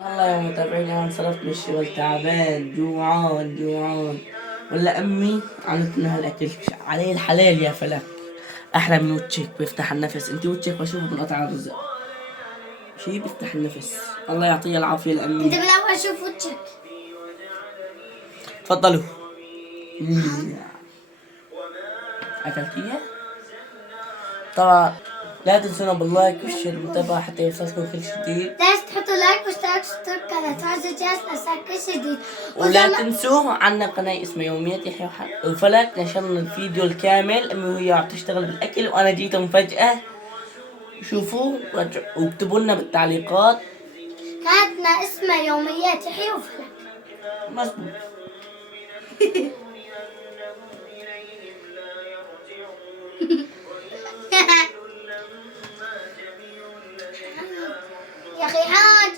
والله يا متابعين أنا انصرفت من الشغل تعبان جوعان جوعان. ولا أمي عملت لنا هالأكل عليه الحلال يا فلك. أحلى من وجهك بيفتح النفس، أنت وجهك بشوفه بنقطع الرزق. شي بيفتح النفس. الله يعطيها العافية انت لأمي. بالاول اشوف وجهك. تفضلوا. أكلتيها؟ طبعا لا تنسونا باللايك والشير والمتابعة حتى يوصلكم كل جديد. لازم تحطوا لايك واشتراك في القناة وتفعلوا الجرس لإصدار كل جديد. ولا تنسوا عنا قناة اسمها يوميات يحيى وفلك، نشرنا الفيديو الكامل. امي وهي عم تشتغل بالاكل وانا جيت مفاجأة. شوفوا واكتبوا لنا بالتعليقات. قناتنا اسمها يوميات يحيى وفلك. مظبوط. يا اخي حاج